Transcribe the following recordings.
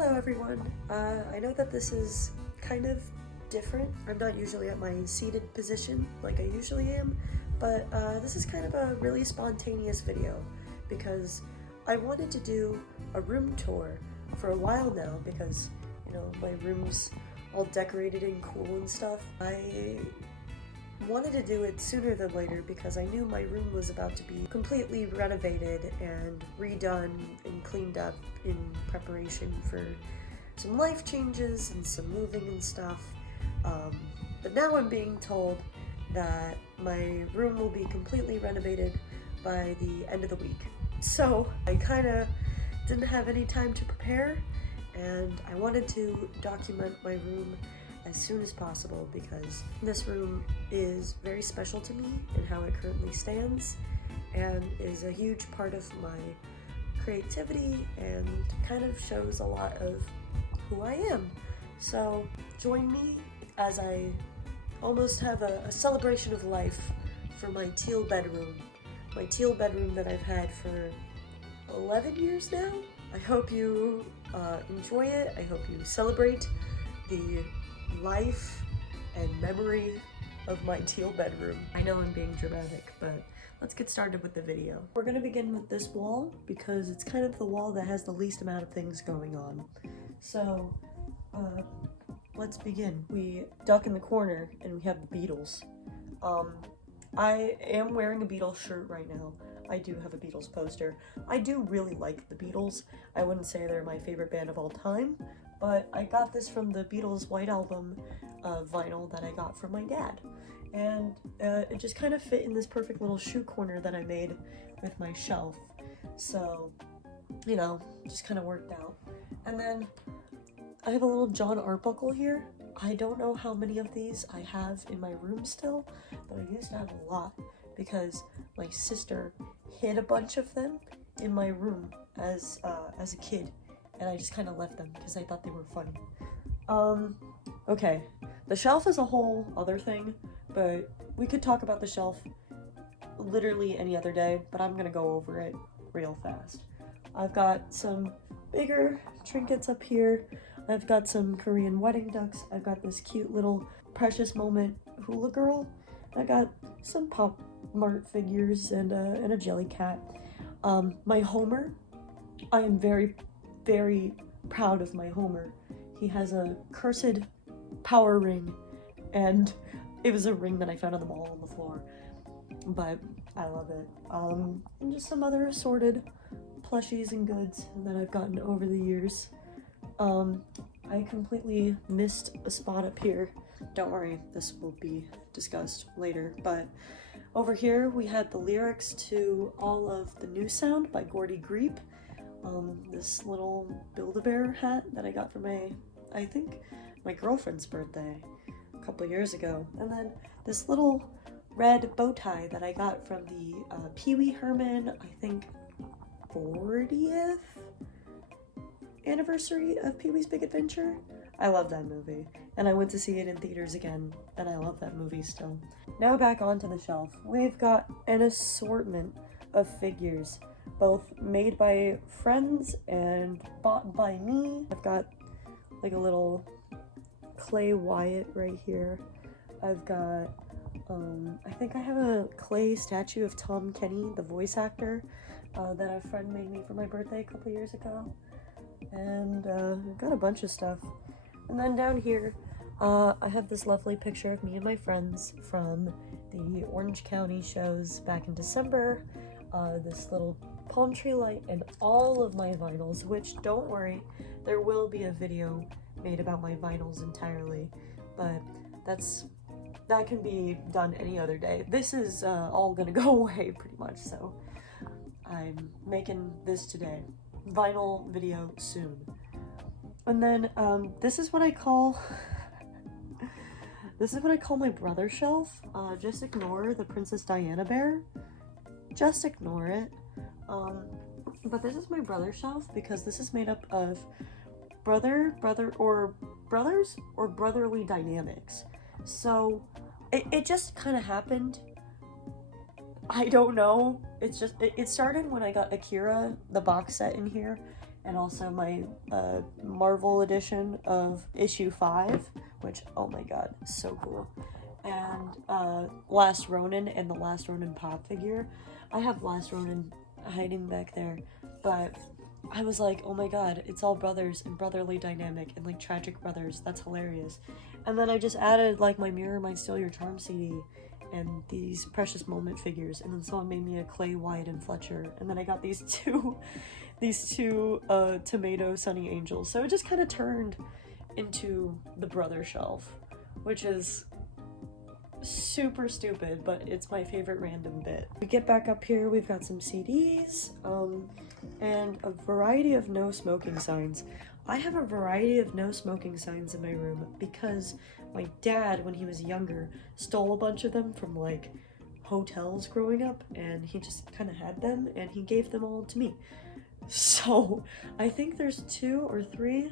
Hello everyone. I know that this is kind of different. I'm not usually at my seated position like I usually am, but this is kind of a really spontaneous video because I wanted to do a room tour for a while now because, you know, my room's all decorated and cool and stuff. I wanted to do it sooner than later because I knew my room was about to be completely renovated and redone and cleaned up in preparation for some life changes and some moving and stuff. But now I'm being told that my room will be completely renovated by the end of the week. So I kind of didn't have any time to prepare, and I wanted to document my room as soon as possible because this room is very special to me in how it currently stands and is a huge part of my creativity and kind of shows a lot of who I am. So join me as I almost have a celebration of life for my teal bedroom that I've had for 11 years now. I hope you enjoy it. I hope you celebrate the life and memory of my teal bedroom. I know I'm being dramatic, but let's get started with the video. We're gonna begin with this wall because it's kind of the wall that has the least amount of things going on. So, let's begin. We duck in the corner and we have the Beatles. I am wearing a Beatles shirt right now. I do have a Beatles poster. I do really like the Beatles. I wouldn't say they're my favorite band of all time, but I got this from the Beatles White Album vinyl that I got from my dad. And it just kind of fit in this perfect little shoe corner that I made with my shelf. So, you know, just kind of worked out. And then I have a little John Arbuckle here. I don't know how many of these I have in my room still, but I used to have a lot because my sister hid a bunch of them in my room as a kid, and I just kind of left them because I thought they were funny. Okay, the shelf is a whole other thing, but we could talk about the shelf literally any other day, but I'm gonna go over it real fast. I've got some bigger trinkets up here. I've got some Korean wedding ducks. I've got this cute little Precious Moment hula girl. I got some Pop Mart figures and a jelly cat. My Homer, I am very, very proud of my Homer. He has a cursed power ring, and it was a ring that I found on the mall on the floor, but I love it. And just some other assorted plushies and goods that I've gotten over the years. I completely missed a spot up here. Don't worry, this will be discussed later, but over here we had the lyrics to all of The New Sound by Gordy Greep. This little Build-A-Bear hat that I got for I think my girlfriend's birthday a couple years ago. And then this little red bow tie that I got from the Pee Wee Herman, I think 40th anniversary of Pee-wee's Big Adventure. I love that movie, and I went to see it in theaters again, and I love that movie still. Now back onto the shelf. We've got an assortment of figures, both made by friends and bought by me. I've got like a little clay Wyatt right here. I've got, I think I have a clay statue of Tom Kenny, the voice actor, that a friend made me for my birthday a couple years ago. And I've got a bunch of stuff. And then down here, I have this lovely picture of me and my friends from the Orange County shows back in December. This little palm tree light and all of my vinyls, which, don't worry, there will be a video made about my vinyls entirely, but that can be done any other day. This is all gonna go away pretty much, so I'm making this today. Vinyl video soon. And then this is what I call my brother shelf. Just ignore the Princess Diana bear. Just ignore it. But this is my brother shelf because this is made up of brothers or brotherly dynamics. So it just kind of happened. I don't know. It's just, it started when I got Akira, the box set in here, and also my Marvel edition of issue 5, which, oh my god, so cool. And Last Ronin and the Last Ronin pop figure. I have Last Ronin hiding back there, but I was like, oh my god, it's all brothers and brotherly dynamic and like tragic brothers. That's hilarious. And then I just added like my Mirror Might Steal Your Charm CD and these Precious Moment figures, and then someone made me a Clay White and Fletcher, and then I got these two Tomato Sunny Angels. So it just kind of turned into the brother shelf, which is super stupid, but it's my favorite random bit. We get back up here, we've got some CDs, and a variety of no smoking signs. I have a variety of no smoking signs in my room because my dad, when he was younger, stole a bunch of them from like hotels growing up, and he just kind of had them and he gave them all to me. So I think there's 2 or 3,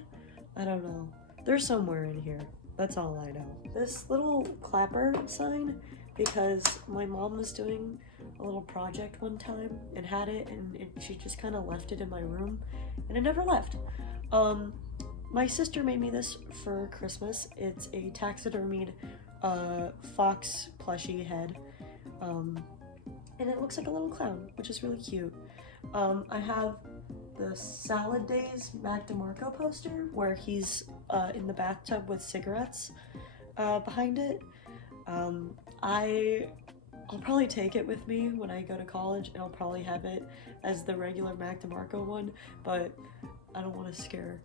I don't know, they're somewhere in here. That's all I know. This little clapper sign, because my mom was doing a little project one time and had it, and she just kind of left it in my room, and it never left. My sister made me this for Christmas. It's a taxidermied fox plushie head, and it looks like a little clown, which is really cute. I have the Salad Days Mac DeMarco poster where he's in the bathtub with cigarettes behind it. I'll probably take it with me when I go to college, and I'll probably have it as the regular Mac DeMarco one, but I don't want to scare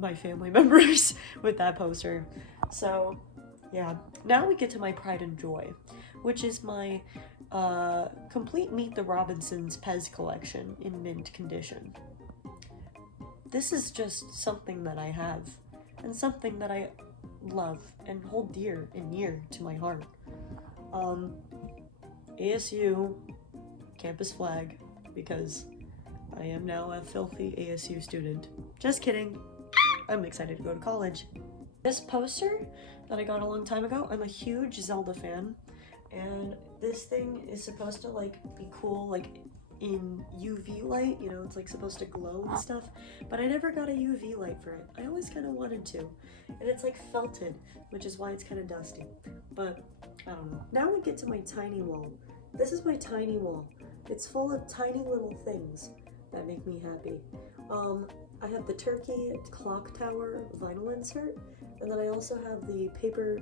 my family members with that poster. So yeah, now we get to my pride and joy, which is my complete Meet the Robinsons Pez collection in mint condition. This is just something that I have, and something that I love and hold dear and near to my heart. ASU campus flag, because I am now a filthy ASU student. Just kidding. I'm excited to go to college. This poster that I got a long time ago, I'm a huge Zelda fan, and this thing is supposed to like be cool like in UV light, you know, it's like supposed to glow and stuff, but I never got a UV light for it. I always kind of wanted to, and it's like felted, which is why it's kind of dusty, but I don't know. Now we get to my tiny wall. This is my tiny wall. It's full of tiny little things that make me happy. I have the turkey clock tower vinyl insert, and then I also have the paper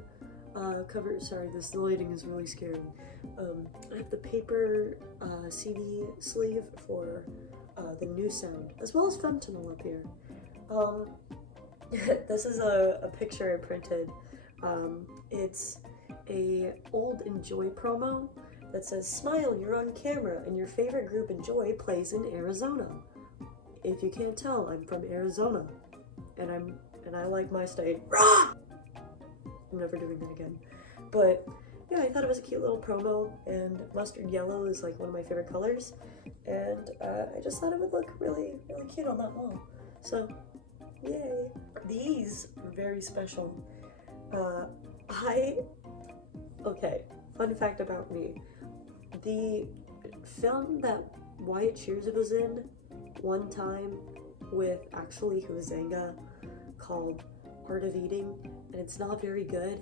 cover. Sorry, this lighting is really scary. I have the paper CD sleeve for the new sound, as well as Fentanyl up here. This is a picture I printed. It's a old Enjoy promo that says, "Smile, you're on camera, and your favorite group Enjoy plays in Arizona." If you can't tell, I'm from Arizona, and I like my state. Rah! I'm never doing that again. But yeah, I thought it was a cute little promo, and mustard yellow is like one of my favorite colors, and I just thought it would look really, really cute on that wall. So, yay! These are very special. Okay, fun fact about me. The film that Wyatt Shears was in one time with actually Huizenga called Art of Eating, and it's not very good.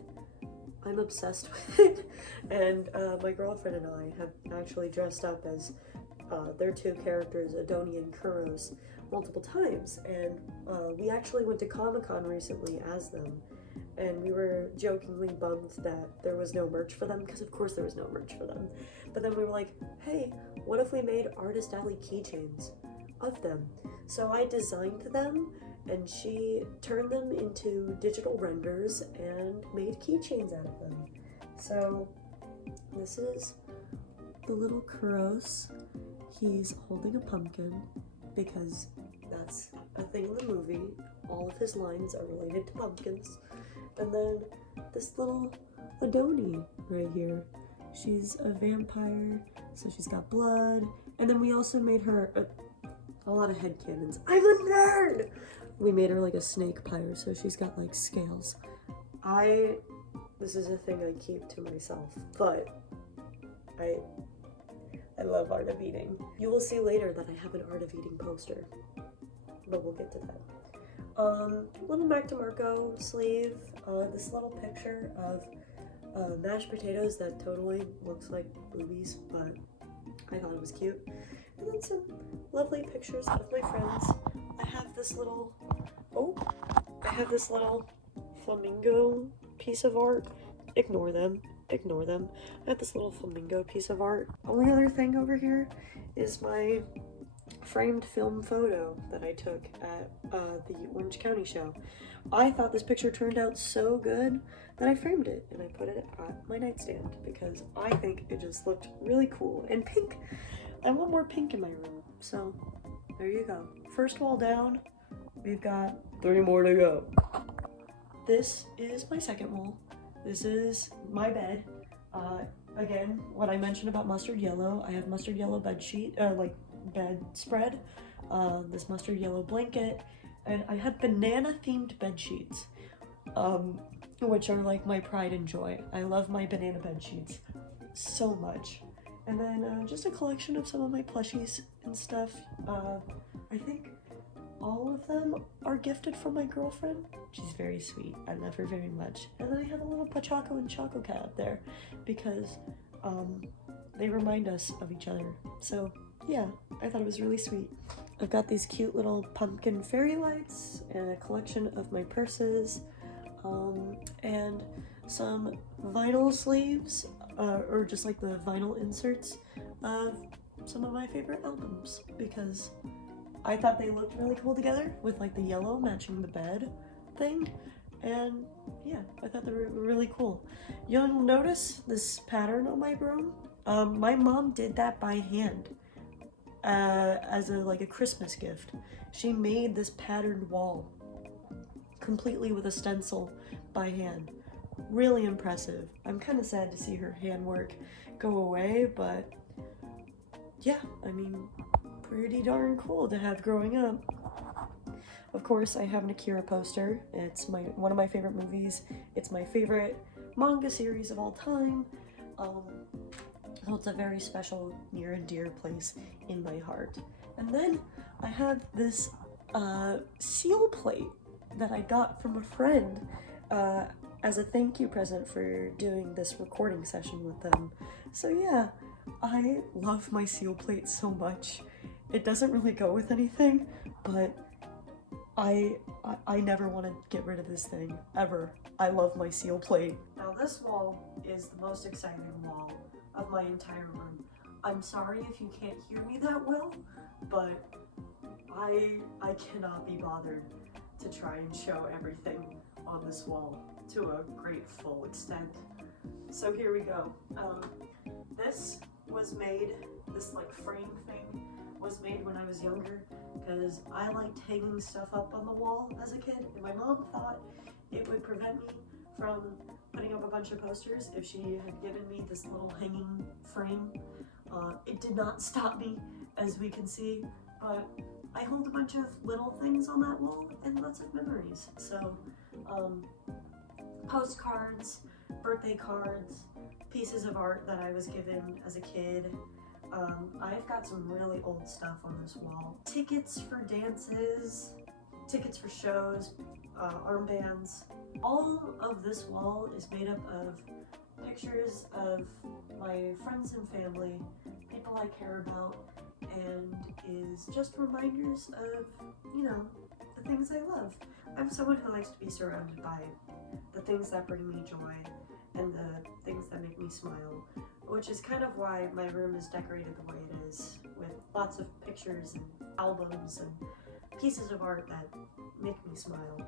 I'm obsessed with it, and my girlfriend and I have actually dressed up as their 2 characters, Adoni and Kuros, multiple times, and we actually went to Comic-Con recently as them, and we were jokingly bummed that there was no merch for them, because of course there was no merch for them, but then we were like, hey, what if we made Artist Alley keychains of them? So I designed them, and she turned them into digital renders and made keychains out of them. So this is the little Kuros. He's holding a pumpkin because that's a thing in the movie. All of his lines are related to pumpkins. And then this little Adoni right here. She's a vampire, so she's got blood. And then we also made her a lot of headcanons. I'm a nerd! We made her like a snake pyre, so she's got like scales. This is a thing I keep to myself, but I love Art of Eating. You will see later that I have an Art of Eating poster. but we'll get to that. Little Mac DeMarco sleeve, this little picture of mashed potatoes that totally looks like boobies, but I thought it was cute. And then some lovely pictures of my friends. I have this little flamingo piece of art. Ignore them. I have this little flamingo piece of art. Only other thing over here is my framed film photo that I took at the Orange County show. I thought this picture turned out so good that I framed it and I put it at my nightstand because I think it just looked really cool. And pink, I want more pink in my room. So there you go. First wall down, we've got 3 more to go. This is my second wall. This is my bed. Again, what I mentioned about mustard yellow, I have mustard yellow bed sheet, bedspread, this mustard yellow blanket, and I had banana themed bed sheets, which are like my pride and joy. I love my banana bed sheets so much. And then just a collection of some of my plushies and stuff. I think all of them are gifted from my girlfriend. She's very sweet. I love her very much. And then I have a little Pachaco and Choco Cat up there because they remind us of each other. So yeah, I thought it was really sweet. I've got these cute little pumpkin fairy lights and a collection of my purses, and some vinyl sleeves, or just like the vinyl inserts of some of my favorite albums because I thought they looked really cool together with like the yellow matching the bed thing. And yeah, I thought they were really cool. You'll notice this pattern on my room. My mom did that by hand as a Christmas gift. She made this patterned wall completely with a stencil by hand. Really impressive. I'm kind of sad to see her handwork go away, but yeah, I mean, pretty darn cool to have growing up. Of course, I have an Akira poster. It's one of my favorite movies. It's my favorite manga series of all time. Holds a very special, near and dear place in my heart. And then I have this seal plate that I got from a friend as a thank you present for doing this recording session with them. So yeah, I love my seal plate so much. It doesn't really go with anything, but I never want to get rid of this thing, ever. I love my seal plate. Now this wall is the most exciting wall of my entire room. I'm sorry if you can't hear me that well, but I cannot be bothered to try and show everything on this wall to a great full extent. So here we go. This like frame thing was made when I was younger because I liked hanging stuff up on the wall as a kid, and my mom thought it would prevent me from putting up a bunch of posters if she had given me this little hanging frame. It did not stop me, as we can see, but I hold a bunch of little things on that wall and lots of memories. So postcards, birthday cards, pieces of art that I was given as a kid. I've got some really old stuff on this wall. Tickets for dances, tickets for shows, armbands. All of this wall is made up of pictures of my friends and family, people I care about, and is just reminders of, you know, the things I love. I'm someone who likes to be surrounded by the things that bring me joy and the things that make me smile, which is kind of why my room is decorated the way it is, with lots of pictures and albums and pieces of art that make me smile.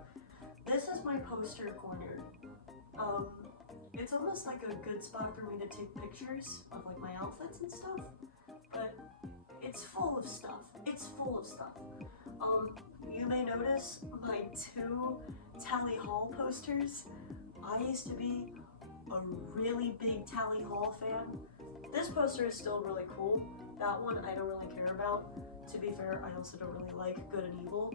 This is my poster corner. It's almost like a good spot for me to take pictures of like my outfits and stuff, but it's full of stuff. It's full of stuff. You may notice my 2 Tally Hall posters. I used to be a really big Tally Hall fan. This poster is still really cool. That one I don't really care about. To be fair, I also don't really like Good and Evil.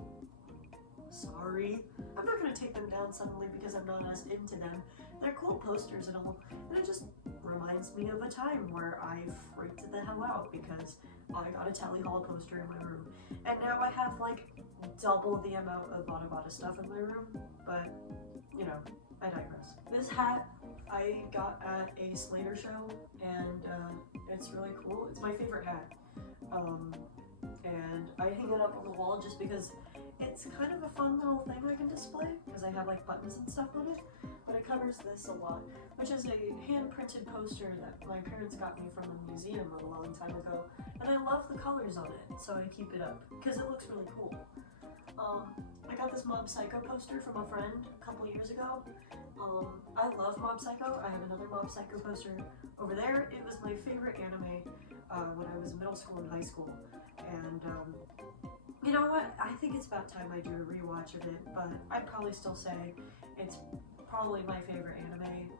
sorry. I'm not gonna take them down suddenly because I'm not as into them. They're cool posters and all, and it just reminds me of a time where I freaked the hell out because I got a Tally Hall poster in my room, and now I have like double the amount of Bada Bada stuff in my room, but you know, I digress. This hat I got at a Slater show, and it's really cool. It's my favorite hat. And I hang it up on the wall just because it's kind of a fun little thing I can display because I have like buttons and stuff on it, but it covers this a lot, which is a hand-printed poster that my parents got me from a museum a long time ago, and I love the colors on it, so I keep it up because it looks really cool. I got this Mob Psycho poster from a friend a couple years ago. I love Mob Psycho. I have another Mob Psycho poster over there. It was my favorite anime when I was in middle school and high school, and you know what? I think it's about time I do a rewatch of it, but I'd probably still say it's probably my favorite anime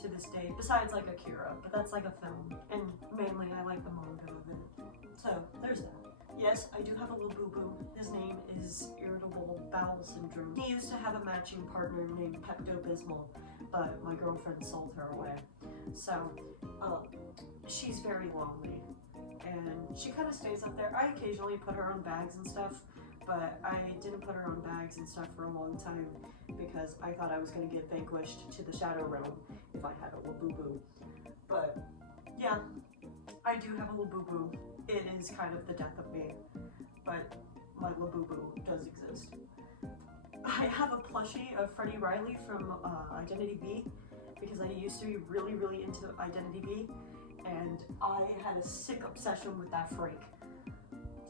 to this day, besides like Akira, but that's like a film, and mainly I like the manga of it. So there's that. Yes, I do have a little boo-boo. His name is Irritable Bowel Syndrome. He used to have a matching partner named Pepto-Bismol, but my girlfriend sold her away. So, she's very lonely, and she kind of stays up there. I occasionally put her on bags and stuff, but I didn't put her on bags and stuff for a long time because I thought I was going to get vanquished to the Shadow Realm if I had a Labubu. But, yeah, I do have a Labubu. It is kind of the death of me, but my Labubu does exist. I have a plushie of Freddie Riley from Identity V because I used to be really, really into Identity V, and I had a sick obsession with that freak.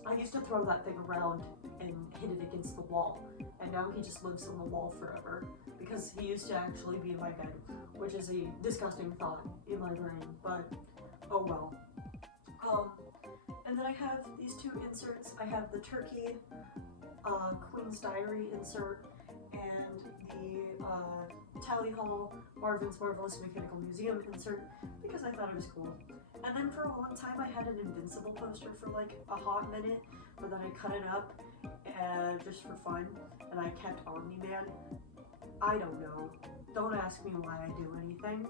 I used to throw that thing around and hit it against the wall, and now he just lives on the wall forever because he used to actually be in my bed, which is a disgusting thought in my brain, but oh well. And then I have these two inserts. I have the Turkey Queen's Diary insert and the Tally Hall Marvin's Marvelous Mechanical Museum insert because I thought it was cool. And then for a long time I had an Invincible poster for like a hot minute, but then I cut it up just for fun, and I kept Omni-Man. I don't know. Don't ask me why I do anything.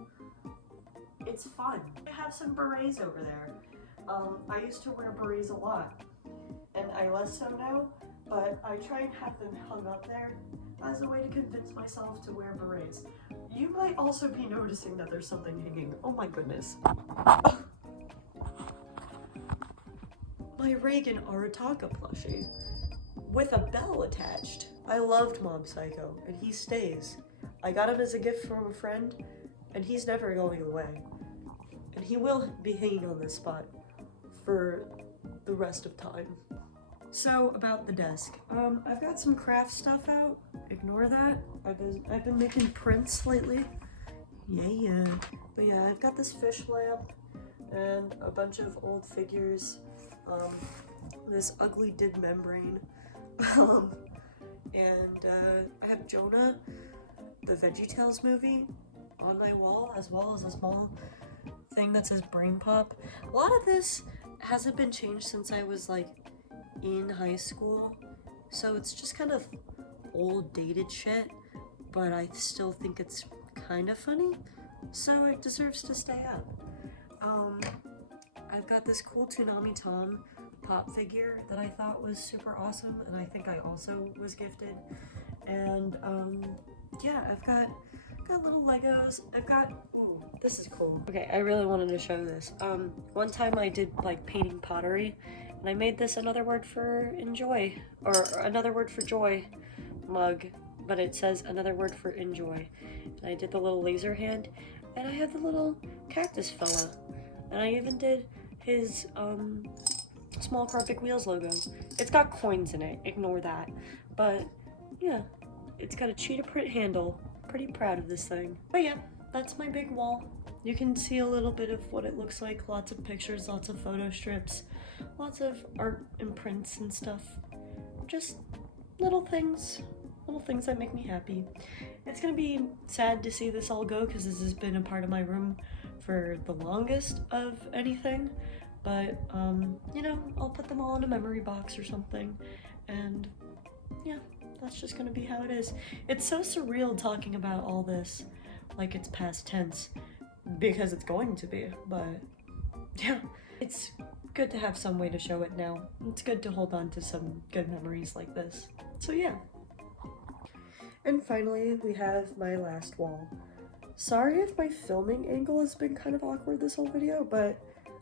It's fun. I have some berets over there. I used to wear berets a lot, and I less so now, but I try and have them hung up there as a way to convince myself to wear berets. You might also be noticing that there's something hanging. Oh my goodness. My Reagan Arataka plushie with a bell attached. I loved Mob Psycho, and he stays. I got him as a gift from a friend, and he's never going away. And he will be hanging on this spot for the rest of time. So about the desk, I've got some craft stuff out. Ignore that. I've been making prints lately. Yeah. But yeah, I've got this fish lamp and a bunch of old figures. This ugly Did membrane. And I have Jonah, the VeggieTales movie, on my wall, as well as a small thing that says Brain Pop. A lot of this hasn't been changed since I was like in high school, so it's just kind of old dated shit, but I still think it's kind of funny, so it deserves to stay up. I've got this cool Toonami Tom pop figure that I thought was super awesome, and I think I also was gifted. And yeah, I've got little Legos. I've got, ooh, this is cool. Okay, I really wanted to show this. One time I did like painting pottery, and I made this another word for enjoy, or another word for joy mug, but it says another word for enjoy. And I did the little laser hand, and I had the little cactus fella, and I even did his Small Car Big Wheels logo. It's got coins in it, ignore that. But yeah, it's got a cheetah print handle. Pretty proud of this thing. But yeah, that's my big wall. You can see a little bit of what it looks like. Lots of pictures, lots of photo strips, lots of art and prints and stuff. Just little things that make me happy. It's gonna be sad to see this all go because this has been a part of my room for the longest of anything. But, you know, I'll put them all in a memory box or something. And yeah, that's just gonna be how it is. It's so surreal talking about all this like it's past tense, because it's going to be, but yeah, it's good to have some way to show it now. It's good to hold on to some good memories like this. So yeah. And finally, we have my last wall. Sorry if my filming angle has been kind of awkward this whole video, but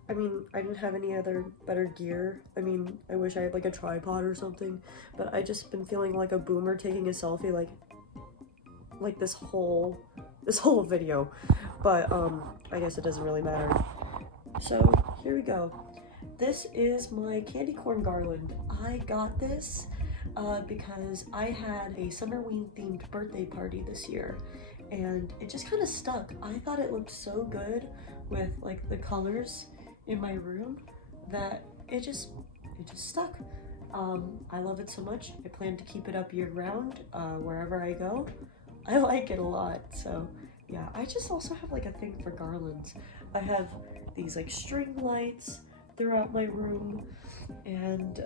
I mean, I didn't have any other better gear. I mean, I wish I had like a tripod or something, but I just been feeling like a boomer taking a selfie like this whole video. But I guess it doesn't really matter. So here we go. This is my candy corn garland. I got this because I had a Summerween themed birthday party this year, and it just kind of stuck. I thought it looked so good with like the colors in my room that it just stuck. I love it so much. I plan to keep it up year round wherever I go. I like it a lot. So yeah, I just also have like a thing for garlands. I have these like string lights throughout my room, and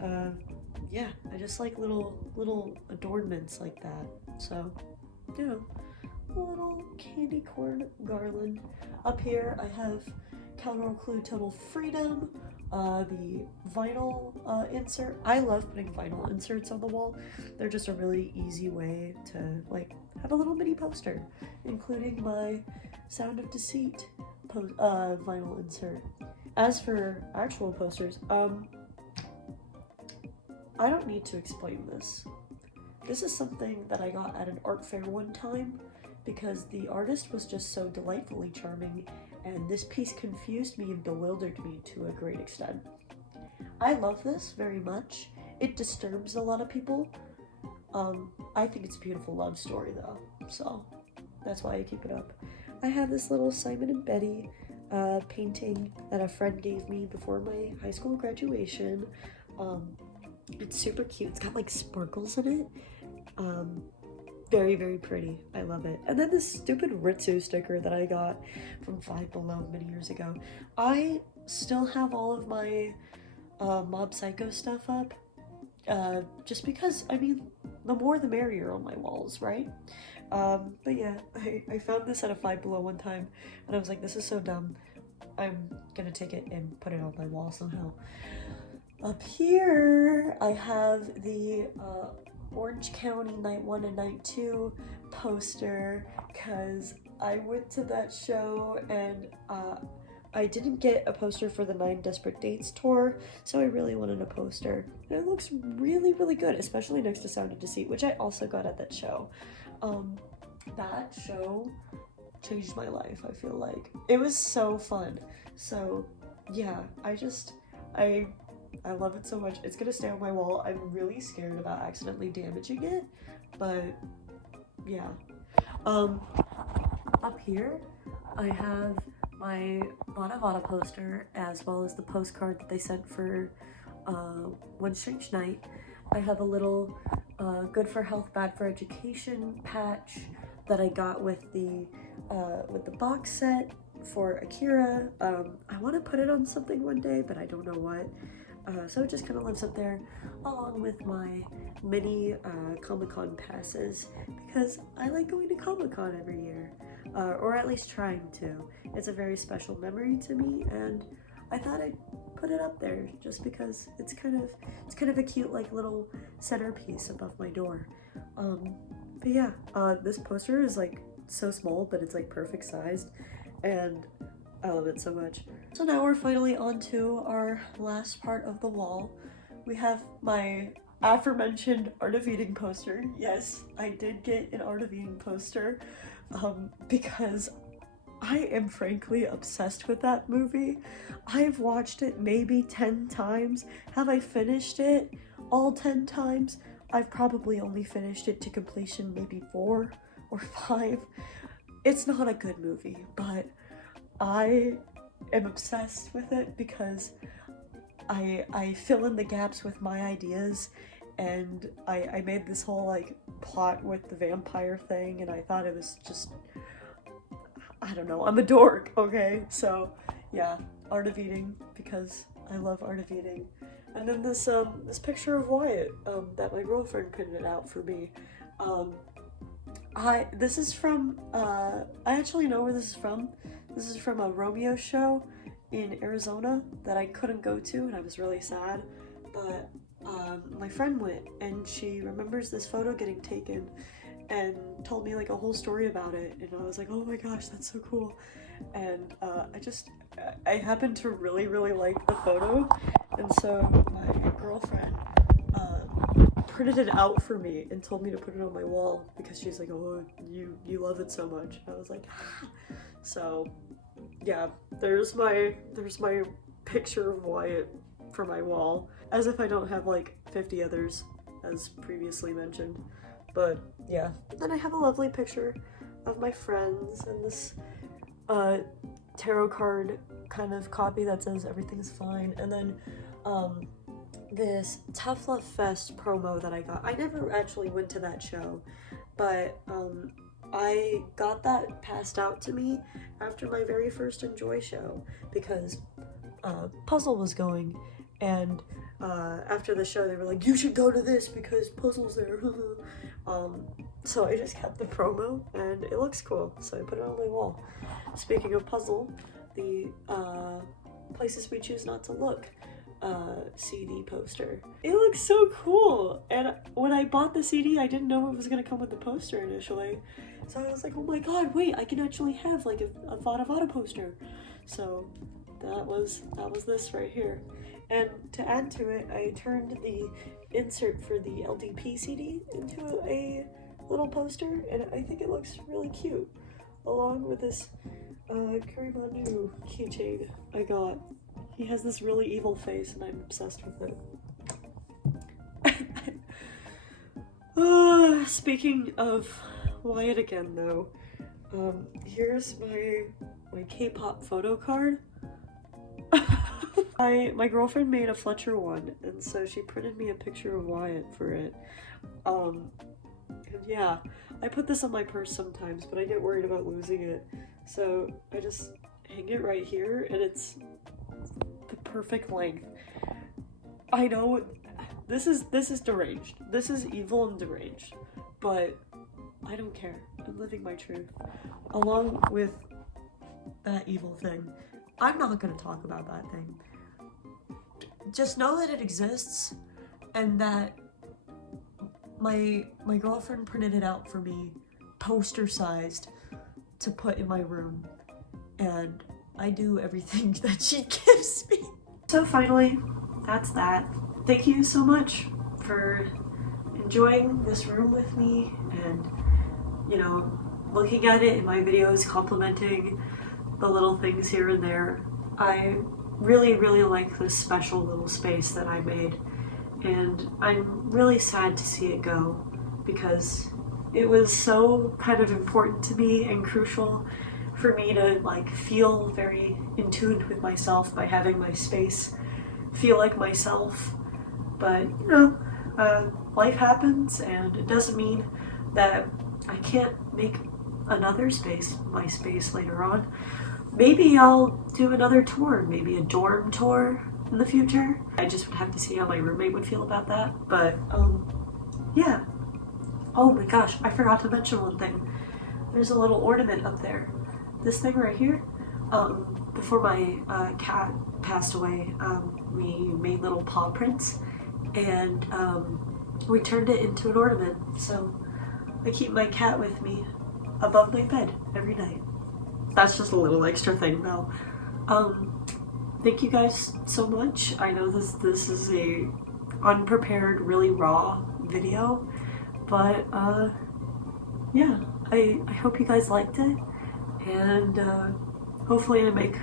yeah, I just like little adornments like that. So, you know, a little candy corn garland. Up here I have Cowgirl Clue Total Freedom, the vinyl insert. I love putting vinyl inserts on the wall. They're just a really easy way to like have a little mini poster, including my Sound of Deceit vinyl insert. As for actual posters, I don't need to explain this. This is something that I got at an art fair one time because the artist was just so delightfully charming, and this piece confused me and bewildered me to a great extent. I love this very much. It disturbs a lot of people. I think it's a beautiful love story though, so that's why I keep it up. I have this little Simon and Betty painting that a friend gave me before my high school graduation. It's super cute. It's got like sparkles in it. Very, very pretty. I love it. And then this stupid Ritsu sticker that I got from Five Below many years ago. I still have all of my Mob Psycho stuff up, just because, I mean, the more the merrier on my walls, right? But yeah, I found this at a Five Below one time, and I was like, this is so dumb. I'm gonna take it and put it on my wall somehow. Up here, I have the Orange County Night 1 and Night 2 poster, because I went to that show and I didn't get a poster for the 9 Desperate Dates tour, so I really wanted a poster. And it looks really, really good, especially next to Sound of Deceit, which I also got at that show. That show changed my life, I feel like. It was so fun. So yeah, I love it so much. It's gonna stay on my wall. I'm really scared about accidentally damaging it, but yeah. Up here, I have my Vada Vada poster, as well as the postcard that they sent for One Strange Night. I have a little Good for Health, Bad for Education patch that I got with the box set for Akira. I want to put it on something one day, but I don't know what. So it just kind of lives up there, along with my mini Comic-Con passes, because I like going to Comic-Con every year, or at least trying to. It's a very special memory to me, and I thought I'd put it up there just because it's kind of a cute like little centerpiece above my door. But yeah, this poster is like so small, but it's like perfect sized, and I love it so much. So now we're finally on to our last part of the wall. We have my aforementioned Art of Eating poster. Yes, I did get an Art of Eating poster because I am frankly obsessed with that movie. I've watched it maybe 10 times. Have I finished it all 10 times? I've probably only finished it to completion maybe 4 or 5. It's not a good movie, but I am obsessed with it because I fill in the gaps with my ideas, and I made this whole like plot with the vampire thing, and I thought it was just, I don't know, I'm a dork, okay? So yeah, Art of Eating, because I love Art of Eating. And then this picture of Wyatt that my girlfriend printed out for me. This is from I actually know where this is from. This is from a Romeo show in Arizona that I couldn't go to, and I was really sad. But my friend went, and she remembers this photo getting taken and told me like a whole story about it, and I was like, oh my gosh, that's so cool. And I happened to really like the photo, and so my girlfriend printed it out for me and told me to put it on my wall because she's like, oh, you love it so much. And I was like, ah. So yeah, there's my picture of Wyatt for my wall, as if I don't have like 50 others as previously mentioned. But yeah, then I have a lovely picture of my friends and this tarot card kind of copy that says everything's fine, and then this Tough Love Fest promo that I got. I never actually went to that show, but I got that passed out to me after my very first Enjoy show because Puzzle was going, and after the show they were like, you should go to this because Puzzle's there. So I just kept the promo and it looks cool, so I put it on my wall. Speaking of Puzzle, the Places We Choose Not to Look CD poster. It looks so cool, and when I bought the CD I didn't know it was gonna come with the poster initially, so I was like, oh my god, wait, I can actually have like a Vada Vada poster. So that was this right here. And to add to it, I turned the insert for the LDP CD into a little poster, and I think it looks really cute, along with this Curry Manju keychain I got. He has this really evil face and I'm obsessed with it. Speaking of Wyatt again though, here's my K-pop photo card. My girlfriend made a Fletcher one, and so she printed me a picture of Wyatt for it. And yeah, I put this on my purse sometimes, but I get worried about losing it, so I just hang it right here, and it's the perfect length. I know this is deranged. This is evil and deranged, but I don't care. I'm living my truth. Along with that evil thing, I'm not gonna talk about that thing. Just know that it exists, and that my girlfriend printed it out for me, poster sized, to put in my room, and I do everything that she gives me. So finally, that's that. Thank you so much for enjoying this room with me and, you know, looking at it in my videos, complimenting the little things here and there. I really like this special little space that I made, and I'm really sad to see it go because it was so kind of important to me and crucial for me to like feel very in tune with myself by having my space feel like myself. But you know, life happens, and it doesn't mean that I can't make another space my space later on. Maybe I'll do another tour, maybe a dorm tour in the future. I just would have to see how my roommate would feel about that. But yeah. Oh my gosh, I forgot to mention one thing. There's a little ornament up there. This thing right here. Before my cat passed away, we made little paw prints, and we turned it into an ornament. So I keep my cat with me above my bed every night. That's just a little extra thing though. Thank you guys so much. I know this is a unprepared, really raw video, but yeah, I hope you guys liked it, and hopefully I make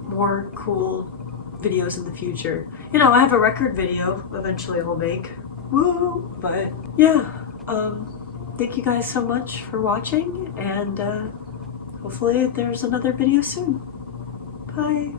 more cool videos in the future. You know, I have a record video eventually I'll make. Woo! But yeah, thank you guys so much for watching, and hopefully there's another video soon. Bye!